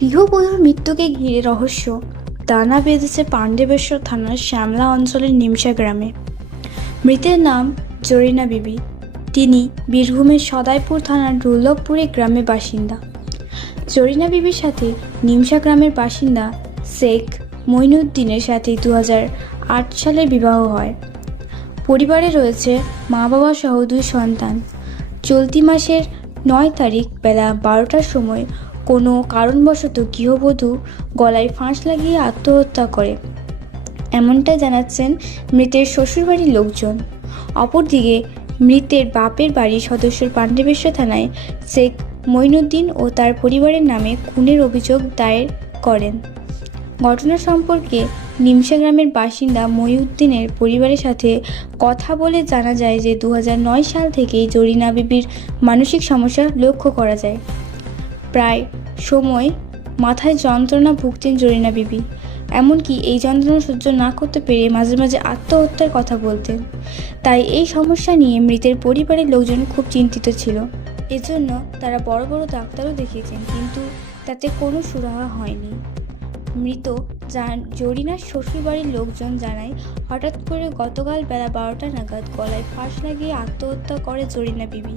গৃহবধূর মৃত্যুকে ঘিরে রহস্য। দানা বেঁধেছে পাণ্ডবেশ্বর থানার শ্যামলা অঞ্চলের নিমসা গ্রামে। মৃতের নাম জরিনা বিবি। তিনি বীরভূমের সদাইপুর থানার দুর্লভপুরে গ্রামের বাসিন্দা। জরিনা বিবির সাথে নিমসা গ্রামের বাসিন্দা শেখ মইনুদ্দিনের সাথে দু সালে বিবাহ হয়। পরিবারে রয়েছে মা বাবা সহ দুই সন্তান। চলতি মাসের নয় তারিখ বেলা বারোটার সময় কোনো কারণবশত গৃহবধূ গলায় ফাঁস লাগিয়ে আত্মহত্যা করে। এমনটাই জানাচ্ছেন মৃতের শ্বশুরবাড়ির লোকজন। অপরদিকে মৃতের বাপের বাড়ির সদস্যর পাণ্ডবেশ্বর থানায় শেখ মঈনুদ্দিন ও তার পরিবারের নামে খুনের অভিযোগ দায়ের করেন। ঘটনা সম্পর্কে নিমসা গ্রামের বাসিন্দা মহিউদ্দিনের পরিবারের সাথে কথা বলে জানা যায় যে দু হাজার নয় সাল থেকেই জরিনা বিবির মানসিক সমস্যা লক্ষ্য করা যায়। প্রায় সময় মাথায় যন্ত্রণা ভুগতেন জরিনা বিবি। এমনকি এই যন্ত্রণা সহ্য না করতে পেরে মাঝে মাঝে আত্মহত্যার কথা বলতেন। তাই এই সমস্যা নিয়ে মৃতের পরিবারের লোকজন খুব চিন্তিত ছিল। এজন্য তারা বড় বড় ডাক্তারও দেখিয়েছেন, কিন্তু তাতে কোনো সুরাহা হয়নি। মৃত জরিনার শ্বশুরবাড়ির লোকজন জানায়, হঠাৎ করে গতকাল বেলা বারোটা নাগাদ গলায় ফাঁস লাগিয়ে আত্মহত্যা করে জরিনা বিবি।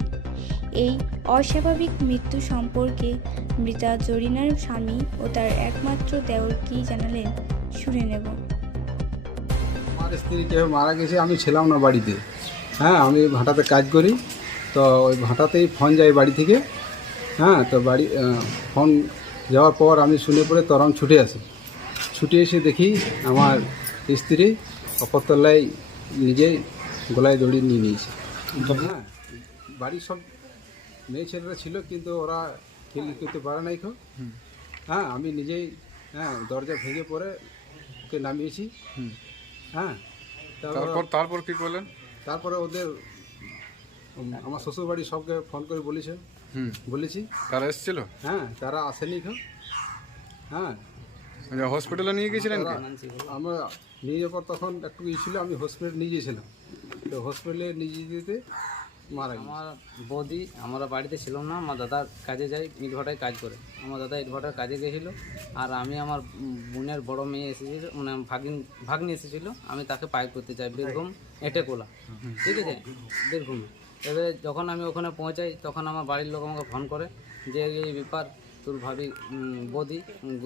এই অস্বাভাবিক মৃত্যু সম্পর্কে মৃতা জরিনার স্বামী ও তার একমাত্র দেওর কী জানালেন, শুনে নেব। আমার স্ত্রী কেউ মারা গেছে, আমি ছিলাম না বাড়িতে। হ্যাঁ আমি ভাটাতে কাজ করি, তো ওই ভাটাতেই ফোন যায় বাড়ি থেকে। হ্যাঁ তো বাড়ি ফোন যাওয়ার পর আমি শুনে পড়ে তরম ছুটে আসি। ছুটে এসে দেখি আমার স্ত্রী অপরতলায় নিজেই গলায় দড়ি নিয়ে নিয়েছে। হ্যাঁ বাড়ির সব মেয়ে ছেলেরা ছিল কিন্তু ওরা ফিল করতে পারে নাই খো হ্যাঁ আমি নিজেই হ্যাঁ দরজা ভেঙে পড়ে ওকে নামিয়েছি। হ্যাঁ তারপর তারপর কি করলেন? তারপরে ওদের আমার শ্বশুর বাড়ি সবকে ফোন করে বলেছে। হুম। বলেছি। তারা এসেছিল? হ্যাঁ তারা আসেনি খো হ্যাঁ। মানে হসপিটালে নিয়ে গেছিলেন কি? তারা- আমরা নিয়ে যাওয়ার তখন একটু ই ছিল আমি হসপিটালে নিয়ে গিয়েছিলাম। তো হসপিটালে নিয়ে যেতে মারা আমার বৌদি আমরা বাড়িতে ছিলাম না, আমার দাদার কাজে যাই ইটভাটায় কাজ করে। আমার দাদা ইটভাটার কাজে গেছিল আর আমি আমার বোনের বড় মেয়ে এসেছিল মানে ভাগিন, ভাগ্নি এসেছিল, আমি তাকে পাইপ করতে চাই, বীরভূম, এটেকোলা। ঠিক আছে? বীরভূমে। এবারে যখন আমি ওখানে পৌঁছাই, তখন আমার বাড়ির লোক আমাকে ফোন করে যে, এই ব্যাপার, তোর ভাবি বৌদি,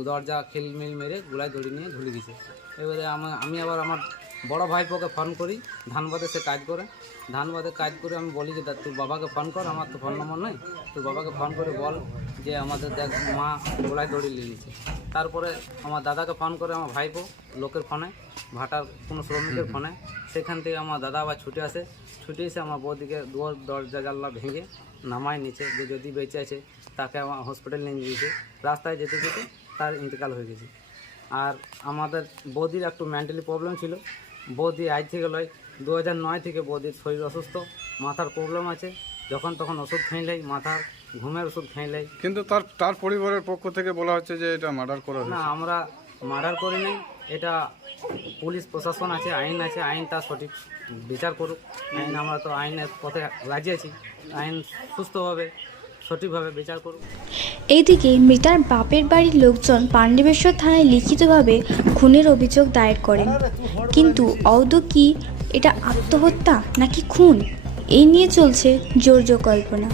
দরজা খিলমিল মেরে গুলায় দড়ি নিয়ে ঝুলে দিছে এবারে আমি আবার আমার বড় ভাইপোকে ফোন করি ধানবাদে সে কাজ করে। ধানবাদে কাজ করে আমি বলি যে "দা, তোর বাবাকে ফোন কর আমার তো ফোন নম্বর নেই। তোর বাবাকে ফোন করে বল যে আমাদের দেখ মা গোলায় দড়ি নিয়ে তারপরে আমার দাদাকে ফোন করে আমার ভাইপো লোকের ফোনে ভাটার কোনো শ্রমিকের ফোনে। সেখান থেকে আমার দাদা আবার ছুটে আসে। ছুটে এসে আমার বৌদিকে দুয়ার দরজা জানলা ভেঙে নামায় নিচে যে যদি বেঁচে আছে তাকে আমার হসপিটাল নিয়ে গিয়েছে। রাস্তায় যেতে যেতে তার ইন্তেকাল হয়ে গেছে। আর আমাদের বৌদির একটু মেন্টালি প্রবলেম ছিল। বৌদি আজ থেকে লয় দু হাজার নয় থেকে বৌদির শরীর অসুস্থ মাথার প্রবলেম আছে। যখন তখন ওষুধ খাইলেই মাথার ঘুমের ওষুধ খাইলেই কিন্তু তার তার পরিবারের পক্ষ থেকে বলা হচ্ছে যে এটা মার্ডার করা না আমরা মার্ডার করি নাই। এটা পুলিশ প্রশাসন আছে আইন আছে আইন তার সঠিক বিচার করুক। আইন আমরা তো আইনের পথে রাজি আছি। আইন সুস্থভাবে সঠিকভাবে বিচার এইদিকে মৃতার বাপের বাড়ির লোকজন পাণ্ডবেশ্বর থানায় লিখিতভাবে খুনের অভিযোগ দায়ের করেন। কিন্তু অউদ কি এটা আত্মহত্যা নাকি খুন? এই নিয়ে চলছে জোর কল্পনা।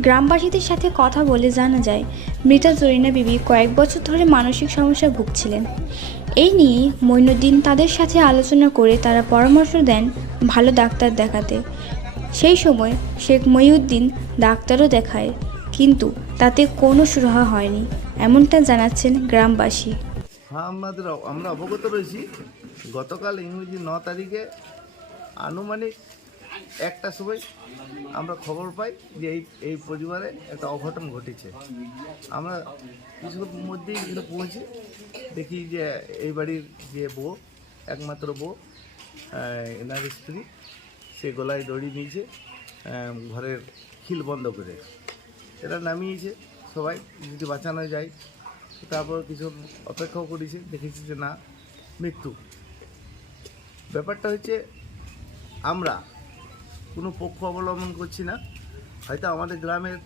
গ্রামবাসীদের সাথে কথা বলে জানা যায়, মৃতা জরিনা বিবি কয়েক বছর ধরে মানসিক সমস্যায় ভুগছিলেন। এই নিয়ে মইনুদ্দিন তাদের সাথে আলোচনা করে তারা পরামর্শ দেন ভালো ডাক্তার দেখাতে। সেই সময় শেখ মহিউদ্দিন ডাক্তারও দেখায়, কিন্তু তাতে কোনো সুরাহা হয়নি, এমনটা জানাচ্ছেন গ্রামবাসী। হ্যাঁ আমাদের আমরা অবগত রয়েছি, গতকাল ইংরেজি ন তারিখে আনুমানিক একটা সময় আমরা খবর পাই যে এই এই পরিবারে একটা অঘটন ঘটেছে। আমরা কিছুর মধ্যেই এখানে পৌঁছি দেখি যে এই বাড়ির যে বউ, একমাত্র বউ এনার স্ত্রী সে গলায় দড়ি নিয়েছে ঘরের খিল বন্ধ করে এটা নামিয়েছে সবাই, যদি বাঁচানো যায়। তারপর কিছু অপেক্ষাও করেছে, দেখেছি যে না, মৃত্যু। ব্যাপারটা হচ্ছে, আমরা কোনো পক্ষ অবলম্বন করছি না। হয়তো আমাদের গ্রামের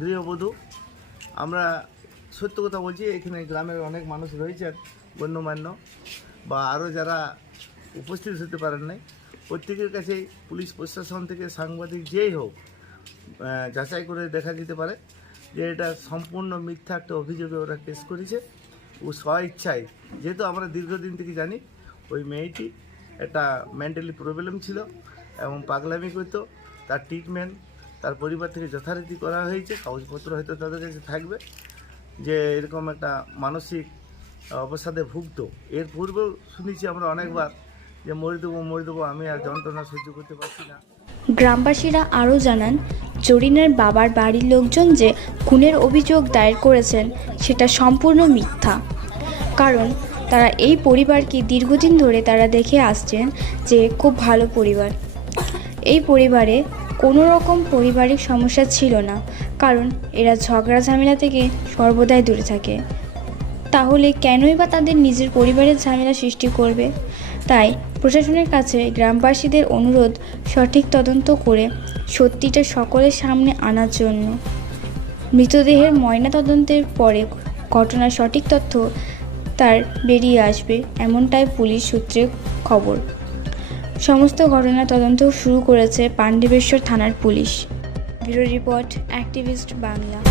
গৃহবধূ, আমরা সত্য কথা বলছি, এখানে গ্রামের অনেক মানুষ রয়েছেন, গণ্যমান্য, বা আরও যারা উপস্থিত হতে পারেন নাই। প্রত্যেকের কাছেই পুলিশ প্রশাসন থেকে সাংবাদিক যেই হোক যাচাই করে দেখা যেতে পারে যে এটা সম্পূর্ণ মিথ্যা একটা অভিযোগে ওরা কেস করেছে। ও স্ব ইচ্ছায় যেহেতু আমরা দীর্ঘদিন থেকে জানি ওই মেয়েটি একটা মেন্টালি প্রবলেম ছিল এবং পাগলামি করতো, তার ট্রিটমেন্ট তার পরিবার থেকে যথারীতি করা হয়েছে, কাগজপত্র হয়তো তাদের কাছে থাকবে যে এরকম একটা মানসিক অবসাদে ভুগতো। এর পূর্বেও শুনেছি আমরা অনেকবার যে মরে দেবো মরে দেবো, আমি আর যন্ত্রণা সহ্য করতে পারছি না। গ্রামবাসীরা আরও জানান, জরিনার বাবার বাড়ির লোকজন যে খুনের অভিযোগ দায়ের করেছেন, সেটা সম্পূর্ণ মিথ্যা। কারণ তারা এই পরিবারকে দীর্ঘদিন ধরে তারা দেখে আসছেন যে খুব ভালো পরিবার। এই পরিবারে কোনো রকম পারিবারিক সমস্যা ছিল না, কারণ এরা ঝগড়া ঝামেলা থেকে সর্বদাই দূরে থাকে। তাহলে কেনই বা তাদের নিজের পরিবারের ঝামেলা সৃষ্টি করবে? তাই প্রশাসনের কাছে গ্রামবাসীদের অনুরোধ, সঠিক তদন্ত করে সত্যিটা সকলের সামনে আনার জন্য। মৃতদেহের ময়না তদন্তের পরে ঘটনার সঠিক তথ্য তার বেরিয়ে আসবে, এমনটাই পুলিশ সূত্রে খবর। সমস্ত ঘটনা তদন্ত শুরু করেছে পাণ্ডবেশ্বর থানার police. Bureau report, activist Bangla.